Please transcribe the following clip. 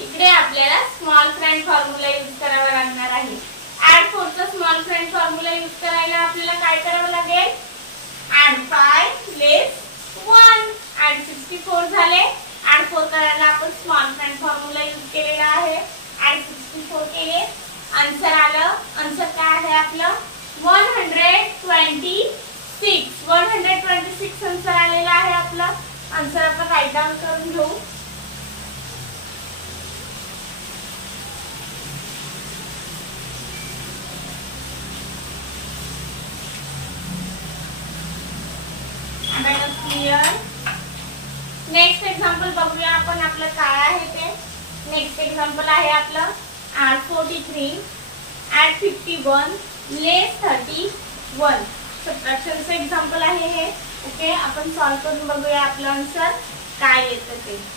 इकडे आपल्याला small friend formula use करावा लागणार आहे। ऍड 4 चा स्मॉल फ्रेंड फॉर्म्युला यूज करायला आपल्याला काय करावं लागेल? ऍड 5 लेस 1 ऍड 64 झाले। ऍड 4 करायला आपण स्मॉल फ्रेंड फॉर्म्युला यूज केलेला आहे। ऍड 64 केले, आन्सर आलं। आन्सर काय आहे आपलं? 126 126 आन्सर आलेला आहे आपलं। आन्सर आपण राईट डाउन करून घेऊ। नेक्स्ट एक्झाम्पल बघूया आपण आपलं काय आहे ते। नेक्स्ट एक्झाम्पल आहे आपलं ऍड 43 ऍड 51 लेस 31 सबट्रॅक्शनचं एक्झाम्पल आहे हे। ओके, आपण सॉल्व करून बघूया आपलं आन्सर काय येतं ते।